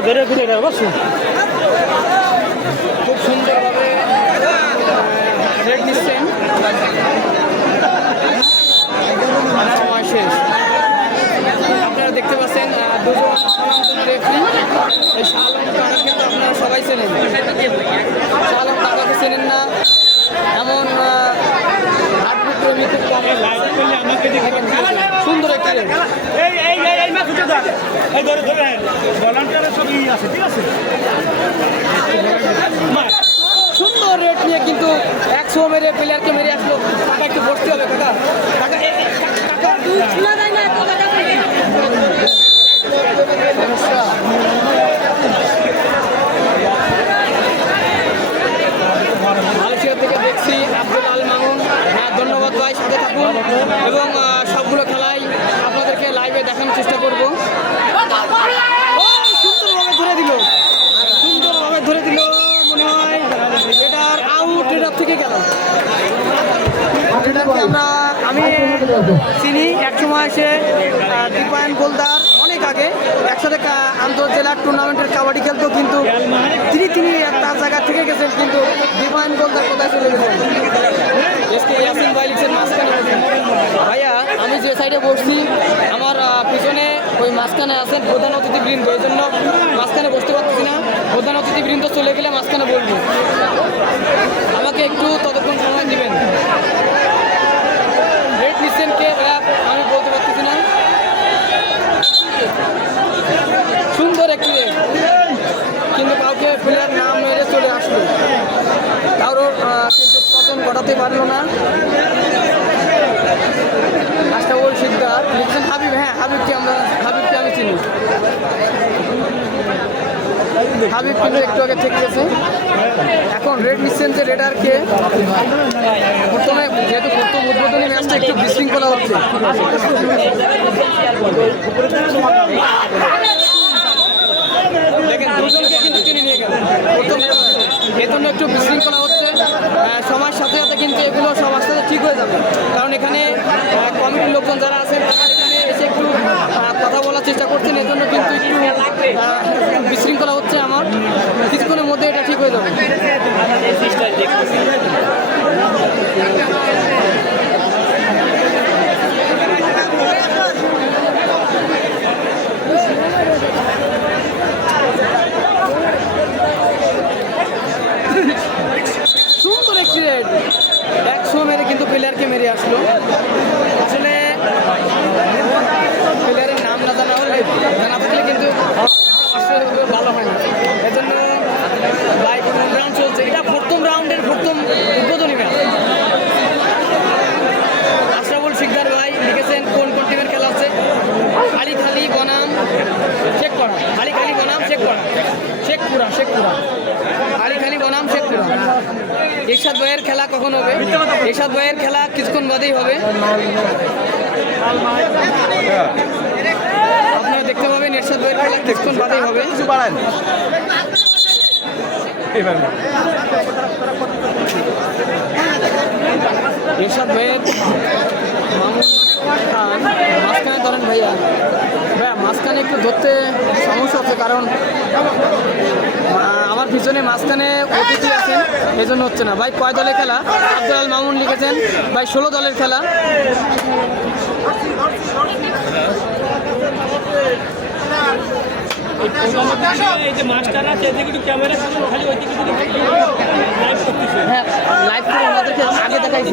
সবাই ভলেন্টিয়ারকে ধরে ঘুরে দেবে বসু খুব সুন্দরভাবে রেড নিচ্ছেন সময় শেষ আপনারা দেখতে পাচ্ছেন আহ, দুজন স্বনামধন্য রেফারি এই শালম কাকা কিন্তু আপনারা সবাই চেনেন শালম কাকাকে চেনেন না এমন হাটবুক প্রেমী খুব কম দেখেন, সুন্দর একটি রেড এই এই এই এই মাছ উঠে যাক এই ধরে ধরে ভলান্টিয়ারের সব ই আছে ঠিক আছে মাছ সুন্দর রেট নিয়ে কিন্তু একশো মেরে প্লেয়ারকে মেরে আসলো টাকা একটু ভর্তি হবে কাকা টাকা এ- এ- টাকা সমস্যা। মালয়েশিয়া থেকে দেখছি আব্দুল আল মামুন হ্যাঁ, ধন্যবাদ ভাই সাথে থাকুন এবং আহ, সবগুলো খেলাই আপনাদেরকে লাইভে দেখানোর চেষ্টা করব ও, সুন্দরভাবে ধরে দিল সুন্দরভাবে ধরে দিল মনে হয় এটার আউট এটার থেকে গেল এটাকে আমরা আমি চিনি এক সময় সে আহ, দীপায়ন গোলদার অনেক আগে একসাথে কা- আন্তর্জেলা টুর্নামেন্টের কাবাডি খেলতো কিন্তু তিনি তিনি তার জায়গা থেকে গেছেন কিন্তু দীপায়ন গোলদার কোথায় চলে গেছেন। ভাইয়া আমি যে সাইডে বসছি আমার পিছনে ওই মাঝখানে আছেন প্রধান অতিথিবৃন্দ এই জন্য মাঝখানে বসতে পারতেছি না। প্রধান অতিথিবৃন্দ চলে গেলে মাঝখানে বলব। আমাকে একটু ততক্ষণ সময় দিবেন। নিচ্ছেন কে আমি বলতে পারতেছি না। সুন্দর একটি রেড কিন্তু কাউকে প্লেয়ার নাম মেরে চলে আসলো। আহ, কিন্তু পতন ঘটাতে পারল না। আশরাফুল শিকদার লিখছেন হাবিব হ্যাঁ হাবিবকে আমরা হাবিবকে আমি চিনি। হাবিব কিন্তু একটু আগে ঠিক গেছে এখন রেড নিচ্ছেন যে রেডারকে প্রথমে যেহেতু ম্যাচটা একটু বিশৃঙ্খলা হচ্ছে। দেখেন, দুজনকে একটু বিশৃঙ্খলা হচ্ছে। সময়ের সাথে সাথে কিন্তু এগুলো সব আস্তে আস্তে ঠিক হয়ে যাবে। কারণ এখানে কমিটির লোকজন যারা আছেন, তারা এখানে এসে একটু কথা বলার চেষ্টা করছেন। এজন্য কিন্তু একটু বিশৃঙ্খলা হচ্ছে আমার। কিছুক্ষণের মধ্যে এটা ঠিক হয়ে যাবে সুন্দর একটি রেড একশো মেরে কিন্তু প্লেয়ারকে মেরে আসলো আসলে প্লেয়ারের নাম না জানা হলে জানা থাকলে কিন্তু আসলে ভালো হয় না এজন্য লাইভ রাউন্ড চলছে এটা প্রথম রাউন্ডের প্রথম উদ্বোধনী ম্যাচ আশরাফুল শিকদার ভাই লিখেছেন কোন কোন টিমের খেলা আছে খালি খালি বনাম চেক করা খালি খালি বনাম চেক করা শেখপুরা শেখপুরা খালি খালি বনাম শেখপুরা এরশাদ ভাইয়ের খেলা কখন হবে? এসব ভাইয়ের খেলা কিছুক্ষণ বাদেই হবে। আপনারা দেখতে পাবেন এরশাদ ভাইয়ের খেলা কিছুক্ষণ বাদেই হবে। কিছু বাড়ান এরশাদ ভাইয়ের মামুন খান মাঝখানে ধরেন ভাইয়া ভাইয়া মাঝখানে একটু ধরতে সমস্যা হচ্ছে কারণ আমার পিছনে মাঝখানে অতিথি আছেন এই জন্য হচ্ছে না ভাই কয় দলের খেলা আব্দুল মামুন লিখেছেন ভাই ষোলো দলের খেলা হ্যাঁ লাইভ করে আমাদেরকে আগে দেখাইছি।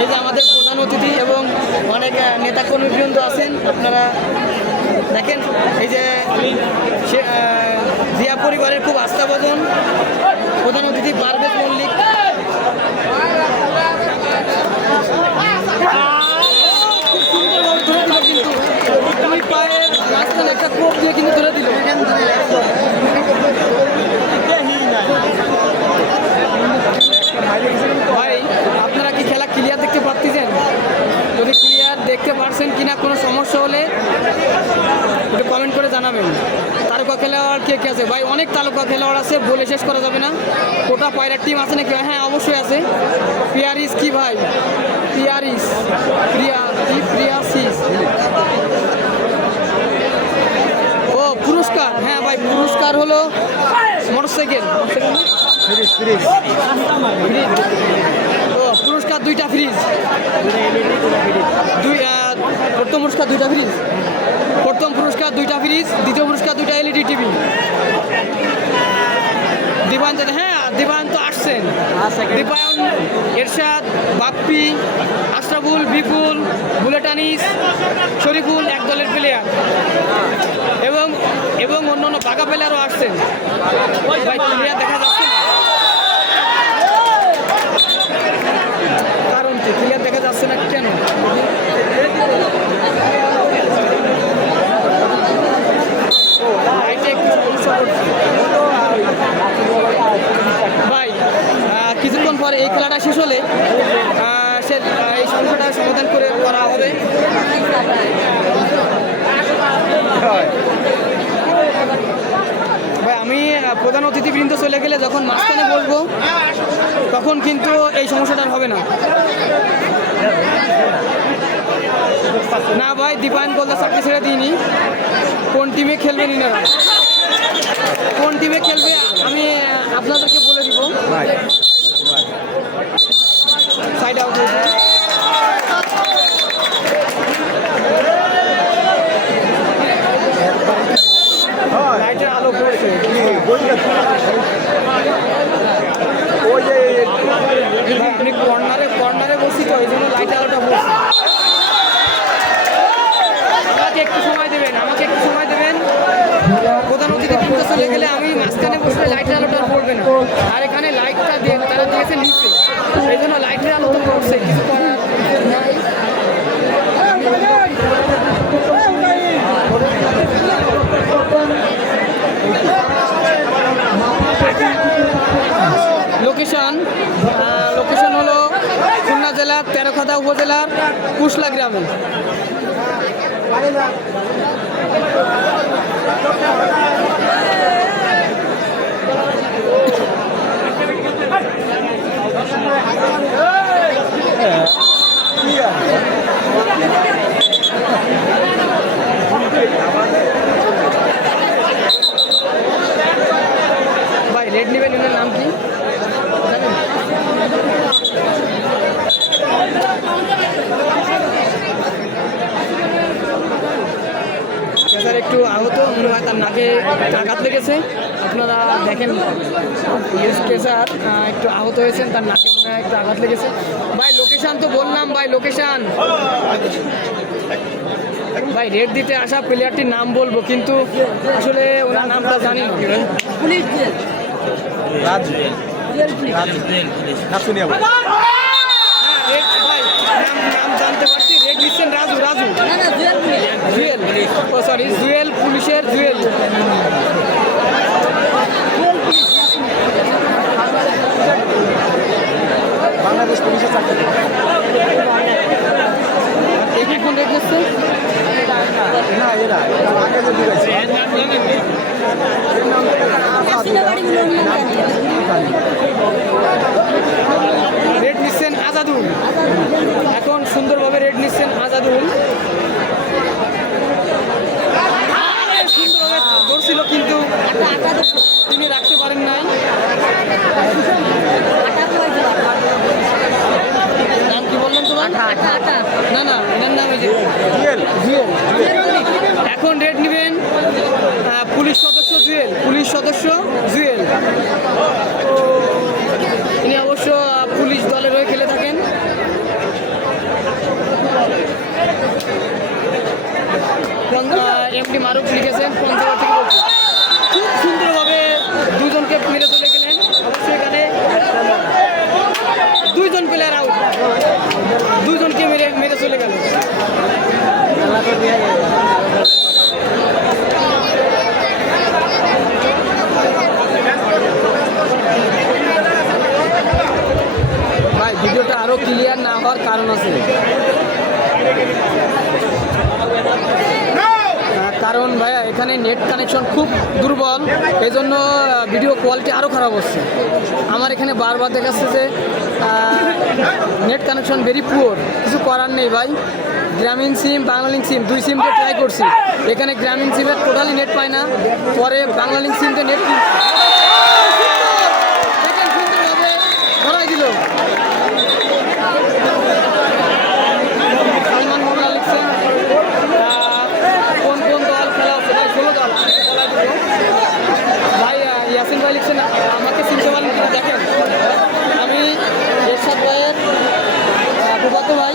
এই যে আমাদের প্রধান অতিথি এবং অনেক নেতাকর্মী বৃন্দ আছেন, আপনারা দেখেন, এই যে জিয়া পরিবারের খুব আস্থাভাজন প্রধান অতিথি পারভেজ মল্লিক খুব সুন্দরভাবে ধরে দিল কিন্তু দুই পায়ের মাঝখানে একটা কোপ দিয়ে কিন্তু ধরে দিল ভাই আপনারা কি খেলা ক্লিয়ার দেখতে পাচ্ছেন যদি ক্লিয়ার দেখতে পারছেন কিনা কোনো সমস্যা হলে একটু কমেন্ট করে জানাবেন তারকা খেলোয়াড় কে কে আছে ভাই অনেক তারকা খেলোয়াড় আছে বলে শেষ করা যাবে না কোটা পায়রার টিম আছে নাকি? হ্যাঁ অবশ্যই আছে। পিয়ারিস কি ভাই? পিয়ারিস প্রিয়া, কি প্রিয়াসিস ও, পুরস্কার। হ্যাঁ ভাই, পুরস্কার হলো মোটরসাইকেল। পুরস্কার দুইটা ফ্রিজ। দুই প্রথম পুরস্কার দুইটা ফ্রিজ। প্রথম পুরস্কার দুইটা ফ্রিজ, দ্বিতীয় পুরস্কার দুইটা এলইডি টিভি। দিবান হ্যাঁ দিবান তো আসছেন দীপায়ন এরশাদ বাপ্পি আশরাফুল বিপুল বুলেটানিস শরীফুল এক দলের প্লেয়ার এবং এবং অন্য অন্য বাঘা প্লেয়ারও আসছেন। প্লেয়ার দেখা যাচ্ছে না। কারণ কি? ক্লিয়ার দেখা যাচ্ছে না কেন ও, লাইটে একটু সমস্যা করছে। ভাই আহ, কিছুক্ষণ পর এই খেলাটা শেষ হলে আহ, সে আহ, এই সমস্যাটা সমাধান করে করা হবে ভাই আমি আহ, প্রধান অতিথিবৃন্দ চলে গেলে যখন মাঝখানে বলব তখন কিন্তু এই সমস্যাটা হবে না। না ভাই দীপায়ন গোলদা চাকরি ছেড়ে দিইনি। কোন টিমে খেলবেন ইনারা কোন টিমে খেলবে আমি আপনাদেরকে বলে দিব। সাইড আউট হয়েছে লাইটের আলো পড়ছে আপনি কর্নারে কর্নারে বসি তো এই জন্য লাইট আলোটা পড়ছে আমাকে একটু সময় দেবেন আমাকে একটু সময় দেবেন প্রধান অতিথি কিন্তু চলে গেলে আমি মাঝখানে বসলে লাইটের আলোটা আর পড়বে না আর এখানে লাইটটা দিয়ে জন্য আলো তো কিছু করার লোকেশন লোকেশন হলো খুলনা জেলার তেরোখাদা উপজেলার কুশলা গ্রামে। ভাই রেড নেবেন এনার নাম কি? স্যার, একটু আহত মনে হয় তার নাকে আঘাত লেগেছে। আপনারা দেখেন স্যার একটু আহত হয়েছেন তার নাকে মনে হয় একটু আঘাত লেগেছে। ভাই লোকেশন তো বললাম ভাই লোকেশন ভাই রেড দিতে আসা প্লেয়ারটির নাম বলব কিন্তু আসলে ওনার নামটা জানি রাজু রাজু। সরি জুয়েল পুলিশের জুয়েল। না না, এনার নাম ওই যে এখন রেট নেবেন পুলিশ সদস্য জুয়েল, পুলিশ সদস্য জুয়েল। ইনি অবশ্য পুলিশ দলের হয়ে খেলে থাকেন। এমডি মারুফ লিখেছেন পঞ্চগড় ভাই, ভিডিওটা আরও ক্লিয়ার না হওয়ার কারণ আছে। কারণ ভাইয়া এখানে নেট কানেকশন খুব দুর্বল এই জন্য ভিডিও কোয়ালিটি আরও খারাপ হচ্ছে। আমার এখানে বারবার দেখাচ্ছে যে নেট কানেকশন ভেরি পুয়ার কিছু করার নেই ভাই। গ্রামীণ সিম বাংলালিঙ্ক সিম, দুই সিমকে ট্রাই করছি। এখানে গ্রামীণ সিমের টোটালি নেট পায় না। পরে বাংলালিঙ্ক সিমকে নেট দেখেন সুন্দরভাবে ধরাই দিল সালমান মোল্লা লিখছেন আহ, কোন কোন দল খেলা হচ্ছে ভাই ষোলো দল খেলা দিল। ভাই আহ, ইয়াসিন ভাই লিখছেন আমাকে চিনতে পারেন কিনা দেখেন আমি এরশাদ ভাইয়ের ফুফাতো ভাই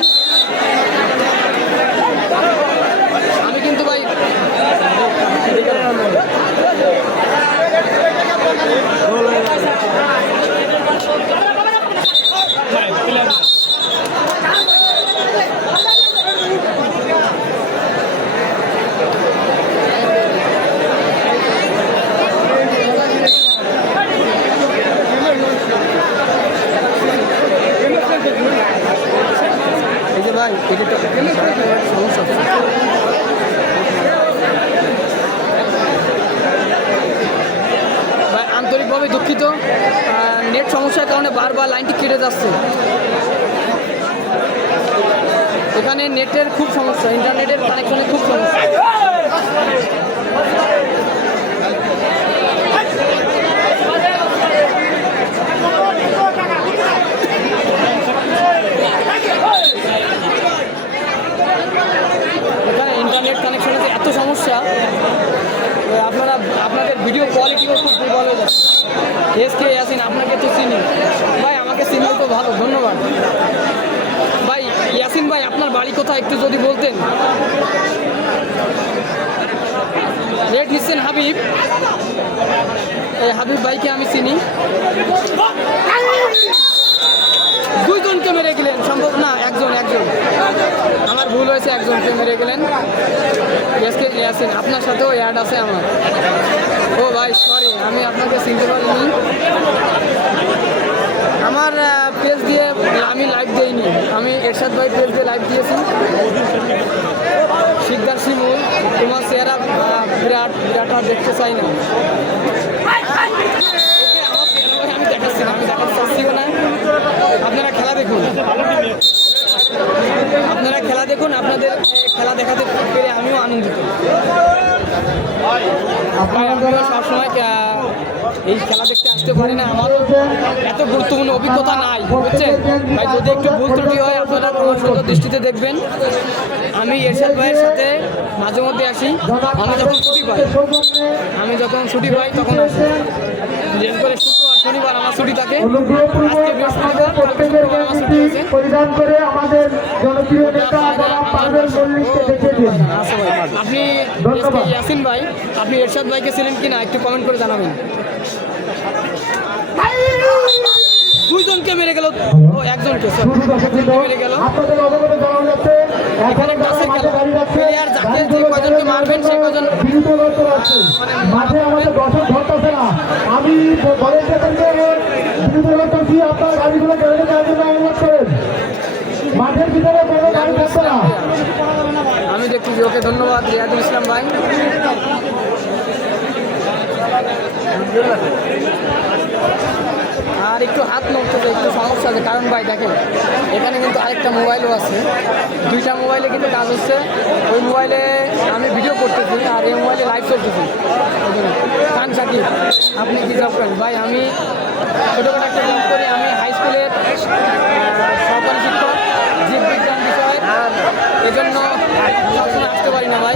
আমি কিন্তু ভাই এই যে ভাই এটা তো সমস্যা হচ্ছে। ভাই আন্তরিকভাবে দুঃখিত আহ, নেট সমস্যার কারণে বারবার যাচ্ছে। এখানে নেটের খুব সমস্যা, ইন্টারনেটের কানেকশনের খুব সমস্যা। এখানে ইন্টারনেট এত সমস্যা আপনারা আপনাদের ভিডিও কোয়ালিটিও খুব দুর্বল হয়ে যাচ্ছে। এস কে ইয়াসিন, আপনাকে তো চিনি ভাই আমাকে চিনলে তো ভালো, ধন্যবাদ। ভাই, ইয়াসিন ভাই, আপনার বাড়ি কোথায় একটু যদি বলতেন? রেড নিচ্ছেন হাবিব এই হাবিব ভাইকে আমি চিনি। দুইজনকে মেরে গেলেন, সম্ভব না, একজন একজন। আমার ভুল হয়েছে, একজনকে মেরে গেলেন। ইয়াসিন আপনার সাথেও অ্যাড আছে আমার। ও ভাই সরি আমি আপনাকে চিনতে পারিনি আমার পেজ দিয়ে আমি লাইভ দিইনি আমি এরশাদ ভাই দিয়ে লাইভ দিয়েছেন। শিকদার শিমুল তোমার চেহারা বিরাট বিরাট আর দেখতে চাই না। আমি দেখাচ্ছি আমি দেখাচ্ছি না আপনারা খেলা দেখুন। আপনারা খেলা দেখুন, আপনাদের খেলা দেখাতে পেরে আমিও আনন্দিত। সবসময় এই খেলা দেখতে আসতে পারি না। আমারও এত গুরুত্বপূর্ণ অভিজ্ঞতা নাই, বুঝছেন? ভাই যদি একটু ভুল ত্রুটি হয়, আপনারা আমার সুন্দর দৃষ্টিতে দেখবেন। আমি এরশাদ ভাইয়ের সাথে মাঝে মধ্যে আসি। আমি যখন ছুটি পাই, আমি যখন ছুটি পাই, তখন আসি। বিশেষ করে শনিবার আমার ছুটি থাকে। পরিধান করে আমাদের জনপ্রিয় নেতা আপনি ইয়াসিন ভাই আপনি এরশাদ ভাইকে ছিলেন কিনা একটু কমেন্ট করে জানাবেন। দুইজনকে মেরে গেল একজনকে মেরে গেল। আপনাদের অবগত জানানো যাচ্ছে এখানে টাসের খেলা। প্লেয়ার যাকে যে কয়জনকে মারবেন সে কয়জন? বিরুদ্ধ করতে পারছে মাঠে আমাদের দর্শক ধরতেছে না। আমি করতেছি আপনার গাড়িগুলো বেরোতে যাওয়ার জন্য অনুরোধ করেন। মাঠের ভিতরে কোনো গাড়ি থাকছে না। আমি দেখছি ওকে ধন্যবাদ রিয়াদুল ইসলাম ভাই। আর একটু হাত নড়তেছে একটু সমস্যা আছে, কারণ ভাই দেখেন, এখানে কিন্তু আরেকটা মোবাইলও আছে। দুইটা মোবাইলে কিন্তু কাজ হচ্ছে। ওই মোবাইলে আমি ভিডিও করতেছি আর এই মোবাইলে লাইভ চলতেছি। খান সাকিব, আপনি কী জব করেন? ভাই, আমি ছোটোখাটো একটা জব করি। আমি হাই স্কুলের সরকারি শিক্ষক জীববিজ্ঞান বিষয়ে এজন্য আসতে পারি না ভাই।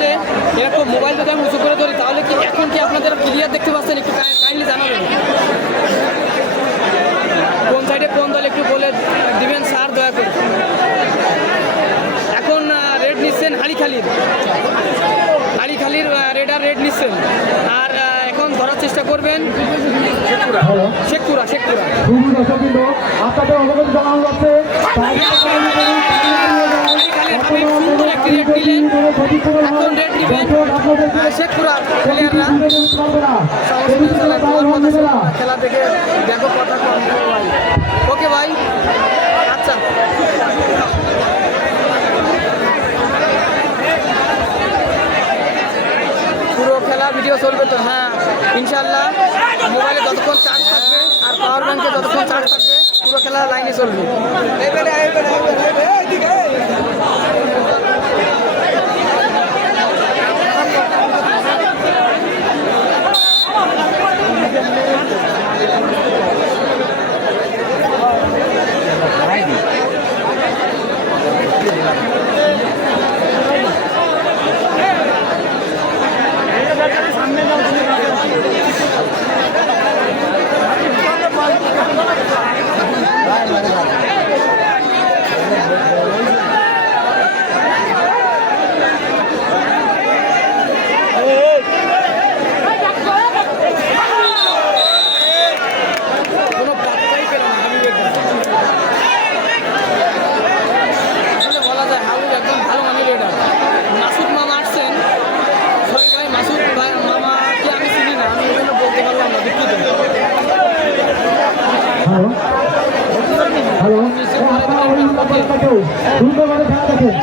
দেখবেন যে এরকম মোবাইল যদি আমি উঁচু করে ধরি, তাহলে কি এখন কি আপনাদের ক্লিয়ার দেখতে পাচ্ছেন? একটু কাইন্ডলি জানাবেন? কোন সাইডে কোন দল একটু বলে দিবেন? স্যার, দয়া করে। এখন রেড নিচ্ছেন হালিখালির হালিখালির রেডার রেড নিচ্ছেন। আর এখন ধরার চেষ্টা করবেন শেখপুরা শেখপুরা। আপনাদের অনুরোধ জানানো যাচ্ছে। ওকে আচ্ছা। পুরো খেলা ভিডিও চলবে তো? হ্যাঁ ইনশাল্লাহ মোবাইলে যতক্ষণ চার্জ থাকবে আর পাওয়ার ব্যাংকে যতক্ষণ চার্জ থাকবে একশো খেলা লাইনে চলবে Thank you. দুর্গা মাঠে খেলা দেখেন